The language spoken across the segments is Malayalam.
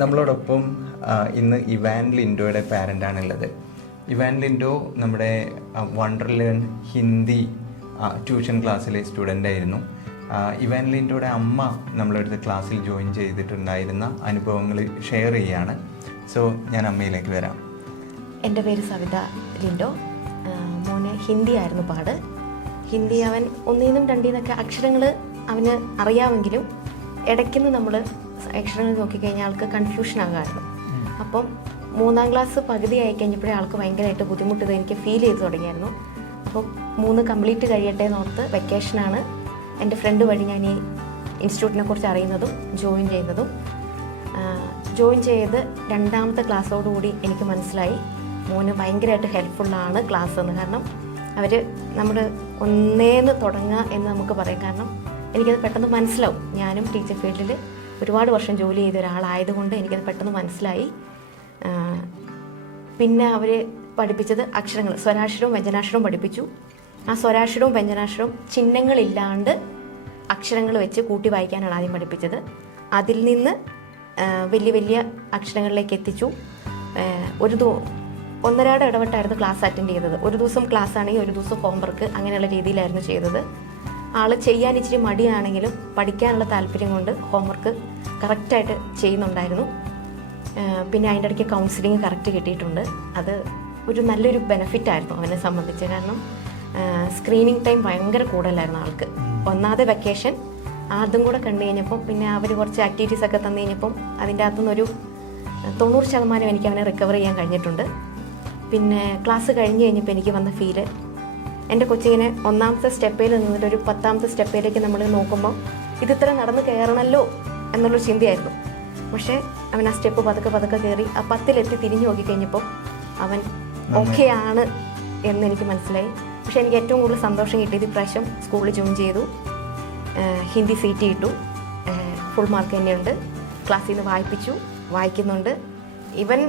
നമ്മളോടൊപ്പം ഇന്ന് ഇവാൻ ലിൻഡോയുടെ പാരൻ്റാണുള്ളത്. ഇവാൻ ലിൻഡോ നമ്മുടെ വണ്ടർലേൺ ഹിന്ദി ട്യൂഷൻ ക്ലാസ്സിലെ സ്റ്റുഡൻ്റ് ആയിരുന്നു. ഇവാൻ ലിൻഡോയുടെ അമ്മ നമ്മളടുത്ത് ക്ലാസ്സിൽ ജോയിൻ ചെയ്തിട്ടുണ്ടായിരുന്ന അനുഭവങ്ങൾ ഷെയർ ചെയ്യുകയാണ്. സോ ഞാൻ അമ്മയിലേക്ക് വരാം. എൻ്റെ പേര് സവിത ലിൻഡോ. മോന് ഹിന്ദി ആയിരുന്നു പാട്. ഹിന്ദി അവൻ ഒന്നിന്നും രണ്ടിന്നൊക്കെ അക്ഷരങ്ങൾ അവന് അറിയാമെങ്കിലും ഇടയ്ക്കുന്ന് നമ്മൾ അക്ഷരങ്ങൾ നോക്കിക്കഴിഞ്ഞാൽ ആൾക്ക് കൺഫ്യൂഷൻ ആകാമായിരുന്നു. അപ്പം 3ാം ക്ലാസ് പകുതി ആയി കഴിഞ്ഞപ്പോഴേ ആൾക്ക് ഭയങ്കരമായിട്ട് ബുദ്ധിമുട്ട് എനിക്ക് ഫീൽ ചെയ്ത് തുടങ്ങിയായിരുന്നു. അപ്പം 3 കംപ്ലീറ്റ് കഴിയട്ടെ എന്നോർത്ത് വെക്കേഷനാണ് എൻ്റെ ഫ്രണ്ട് വഴി ഞാൻ ഈ ഇൻസ്റ്റിറ്റ്യൂട്ടിനെ കുറിച്ച് അറിയുന്നതും ജോയിൻ ചെയ്യുന്നതും. ജോയിൻ ചെയ്ത് 2ാമത്തെ ക്ലാസ്സോടുകൂടി എനിക്ക് മനസ്സിലായി മോന് ഭയങ്കരമായിട്ട് ഹെൽപ്ഫുള്ളാണ് ക്ലാസ് എന്ന്. കാരണം അവർ നമ്മൾ ഒന്നേന്ന് തുടങ്ങുക എന്ന് നമുക്ക് പറയാം. കാരണം എനിക്കത് പെട്ടെന്ന് മനസ്സിലാവും. ഞാനും ടീച്ചർ ഫീൽഡിൽ ഒരുപാട് വർഷം ജോലി ചെയ്ത ഒരാളായതുകൊണ്ട് എനിക്കത് പെട്ടെന്ന് മനസ്സിലായി. പിന്നെ അവർ പഠിപ്പിച്ചത് അക്ഷരങ്ങൾ, സ്വരാക്ഷരവും വ്യഞ്ജനാക്ഷരവും പഠിപ്പിച്ചു. ആ സ്വരാക്ഷരവും വ്യഞ്ജനാക്ഷരവും ചിഹ്നങ്ങളില്ലാണ്ട് അക്ഷരങ്ങൾ വെച്ച് കൂട്ടി വായിക്കാനാണ് ആദ്യം പഠിപ്പിച്ചത്. അതിൽ നിന്ന് വലിയ വലിയ അക്ഷരങ്ങളിലേക്ക് എത്തിച്ചു. ഒന്നരാട് ഇടവിട്ടായിരുന്നു ക്ലാസ് അറ്റൻഡ് ചെയ്തത്. ഒരു ദിവസം ക്ലാസ് ആണെങ്കിൽ ഒരു ദിവസം ഹോംവർക്ക്, അങ്ങനെയുള്ള രീതിയിലായിരുന്നു ചെയ്തത്. ആൾ ചെയ്യാൻ ഇച്ചിരി മടിയാണെങ്കിലും പഠിക്കാനുള്ള താല്പര്യം കൊണ്ട് ഹോംവർക്ക് കറക്റ്റായിട്ട് ചെയ്യുന്നുണ്ടായിരുന്നു. പിന്നെ അതിൻ്റെ ഇടയ്ക്ക് കൗൺസിലിംഗ് കറക്റ്റ് കിട്ടിയിട്ടുണ്ട്. അത് ഒരു നല്ലൊരു ബെനിഫിറ്റായിരുന്നു അവനെ സംബന്ധിച്ച്. കാരണം സ്ക്രീനിങ് ടൈം ഭയങ്കര കൂടുതലായിരുന്നു ആൾക്ക്. ഒന്നാമത്തെ വെക്കേഷൻ അതും കൂടെ കണ്ടു കഴിഞ്ഞപ്പം പിന്നെ അവർ കുറച്ച് ആക്ടിവിറ്റീസൊക്കെ തന്നു കഴിഞ്ഞപ്പം അതിൻ്റെ അകത്തുനിന്നൊരു 90% എനിക്ക് അവനെ റിക്കവർ ചെയ്യാൻ കഴിഞ്ഞിട്ടുണ്ട്. പിന്നെ ക്ലാസ് കഴിഞ്ഞ് കഴിഞ്ഞപ്പോൾ എനിക്ക് വന്ന ഫീല്, എൻ്റെ കൊച്ചിങ്ങനെ 1ാമത്തെ സ്റ്റെപ്പിൽ നിന്നിട്ട് ഒരു 10ാമത്തെ സ്റ്റെപ്പിലേക്ക് നമ്മൾ നോക്കുമ്പോൾ ഇതിത്ര നടന്ന് കയറണമല്ലോ എന്നുള്ളൊരു ചിന്തയായിരുന്നു. പക്ഷേ അവൻ ആ സ്റ്റെപ്പ് പതുക്കെ കയറി ആ 10ലെത്തി തിരിഞ്ഞു നോക്കിക്കഴിഞ്ഞപ്പോൾ അവൻ ഓക്കെ ആണ് എന്നെനിക്ക് മനസ്സിലായി. പക്ഷേ എനിക്ക് ഏറ്റവും കൂടുതൽ സന്തോഷം കിട്ടിയത് ഇപ്രാവശ്യം സ്കൂളിൽ ജോയിൻ ചെയ്തു. ഹിന്ദി CT ഇട്ടു. ഫുൾ മാർക്ക് തന്നെയുണ്ട്. ക്ലാസ്സിൽ നിന്ന് വായിക്കുന്നുണ്ട്. ഇവൻ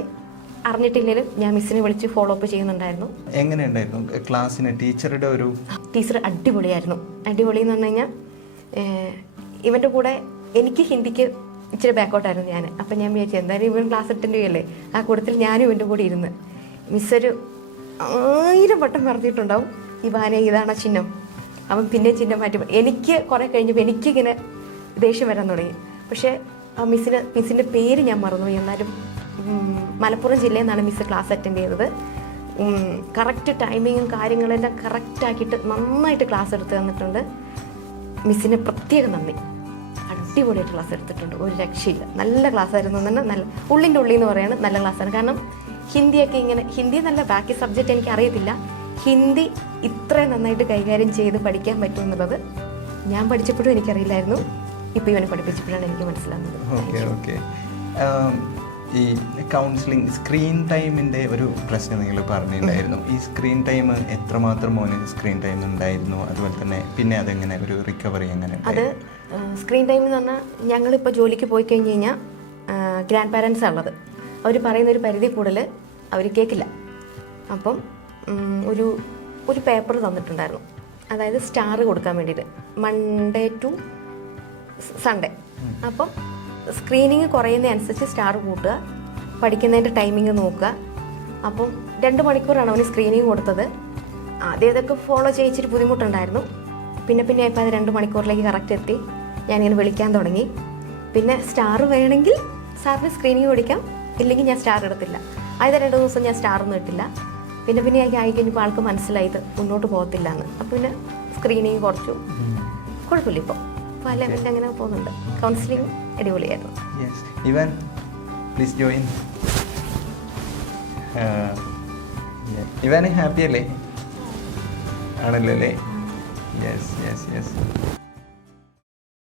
അറിഞ്ഞിട്ടില്ലെങ്കിലും ഞാൻ മിസ്സിനെ വിളിച്ച് ഫോളോ അപ്പ് ചെയ്യുന്നുണ്ടായിരുന്നു. എങ്ങനെയുണ്ടായിരുന്നു ക്ലാസ്സിന് ടീച്ചറുടെ ഒരു ടീച്ചർ അടിപൊളിയായിരുന്നു. അടിപൊളി എന്ന് പറഞ്ഞു കഴിഞ്ഞാൽ ഇവൻ്റെ കൂടെ എനിക്ക് ഹിന്ദിക്ക് ഇച്ചിരി ബാക്കോട്ടായിരുന്നു ഞാൻ. അപ്പം ഞാൻ വിചാരിച്ചു എന്തായാലും ഇവൻ ക്ലാസ് അറ്റൻഡ് ചെയ്യല്ലേ, ആ കൂട്ടത്തിൽ ഞാനും ഇവൻ്റെ കൂടെ ഇരുന്ന് മിസ്സൊരു 1000 വട്ടം പറഞ്ഞിട്ടുണ്ടാവും ഇവാനെ ഇതാണ് ചിഹ്നം. അവൻ പിന്നെ ചിഹ്നം മാറ്റി. എനിക്ക് കുറേ കഴിഞ്ഞപ്പോൾ എനിക്കിങ്ങനെ ദേഷ്യം വരാൻ തുടങ്ങി. പക്ഷേ ആ മിസ്സിൻ്റെ പേര് ഞാൻ മറന്നുപോയി. എന്നാലും മലപ്പുറം ജില്ലയിൽ നിന്നാണ് മിസ്സ് ക്ലാസ് അറ്റൻഡ് ചെയ്തത്. കറക്റ്റ് ടൈമിങ്ങും കാര്യങ്ങളെല്ലാം കറക്റ്റാക്കിയിട്ട് നന്നായിട്ട് ക്ലാസ് എടുത്ത് തന്നിട്ടുണ്ട്. മിസ്സിന് പ്രത്യേകം നന്ദി. അടിപൊളിയായിട്ട് ക്ലാസ് എടുത്തിട്ടുണ്ട്, ഒരു രക്ഷയില്ല. നല്ല ക്ലാസ്സായിരുന്നു തന്നെ. നല്ല ഉള്ളിൻ്റെ ഉള്ളിൽ എന്ന് പറയുന്നത് നല്ല ക്ലാസ്സാണ്. കാരണം ഹിന്ദിയൊക്കെ ഇങ്ങനെ, ഹിന്ദി നല്ല ബാക്കി സബ്ജക്റ്റ് എനിക്ക് അറിയത്തില്ല, ഹിന്ദി ഇത്രയും നന്നായിട്ട് കൈകാര്യം ചെയ്ത് പഠിക്കാൻ പറ്റും എന്നുള്ളത് ഞാൻ പഠിച്ചപ്പോഴും എനിക്കറിയില്ലായിരുന്നു. ഇപ്പോൾ ഇവനെ പഠിപ്പിച്ചപ്പോഴാണ് എനിക്ക് മനസ്സിലാകുന്നത്. ഓക്കെ. ഈ കൗൺസിലിംഗ് സ്ക്രീൻ ടൈമിൻ്റെ ഒരു പ്രശ്നം നിങ്ങൾ പറഞ്ഞിട്ടുണ്ടായിരുന്നു. ഈ സ്ക്രീൻ ടൈം എത്രമാത്രം മോന് സ്ക്രീൻ ടൈം ഉണ്ടായിരുന്നു, അതുപോലെ തന്നെ പിന്നെ അതെങ്ങനെ ഒരു റിക്കവറി എങ്ങനെ? അത് സ്ക്രീൻ ടൈം എന്ന് പറഞ്ഞാൽ ഞങ്ങളിപ്പോൾ ജോലിക്ക് പോയി കഴിഞ്ഞ് കഴിഞ്ഞാൽ ഗ്രാൻഡ് പാരൻസാണ് ഉള്ളത്. അവർ പറയുന്നൊരു പരിധി കൂടുതൽ അവർ കേൾക്കില്ല. അപ്പം ഒരു പേപ്പർ തന്നിട്ടുണ്ടായിരുന്നു, അതായത് സ്റ്റാർ കൊടുക്കാൻ വേണ്ടിയിട്ട് മൺഡേ ടു സൺഡേ. അപ്പം സ്ക്രീനിങ് കുറയുന്നതനുസരിച്ച് സ്റ്റാർ കൂട്ടുക, പഠിക്കുന്നതിൻ്റെ ടൈമിങ് നോക്കുക. അപ്പം 2 മണിക്കൂറാണ് അവന് സ്ക്രീനിങ് കൊടുത്തത്. ആദ്യം ഇതൊക്കെ ഫോളോ ചെയ്യിച്ചിട്ട് ബുദ്ധിമുട്ടുണ്ടായിരുന്നു. പിന്നെ ഇപ്പോൾ അത് 2 മണിക്കൂറിലേക്ക് കറക്റ്റ് എത്തി. ഞാനിങ്ങനെ വിളിക്കാൻ തുടങ്ങി. പിന്നെ സ്റ്റാർ വേണമെങ്കിൽ സാറിന് സ്ക്രീനിങ് പഠിക്കാം, ഇല്ലെങ്കിൽ ഞാൻ സ്റ്റാർ എടുത്തില്ല. ആദ്യത്തെ 2 ദിവസം ഞാൻ സ്റ്റാറൊന്നും ഇട്ടില്ല. പിന്നെ ആയി കഴിഞ്ഞപ്പോൾ ആൾക്ക് മനസ്സിലായി ഇത് മുന്നോട്ട് പോകത്തില്ല എന്ന്. അപ്പോൾ പിന്നെ സ്ക്രീനിങ് കുറച്ചു. കുഴപ്പമില്ല, ഇപ്പോൾ പല ലെവലിൽ അങ്ങനെ പോകുന്നുണ്ട്. കൗൺസിലിംഗ് അടിപൊളിയായിരുന്നു. ഇവൻ പ്ലീസ് ജോയിൻ. ഇവൻ ഹാപ്പി അല്ലേ? ആണല്ലോ അല്ലേ? യെസ്.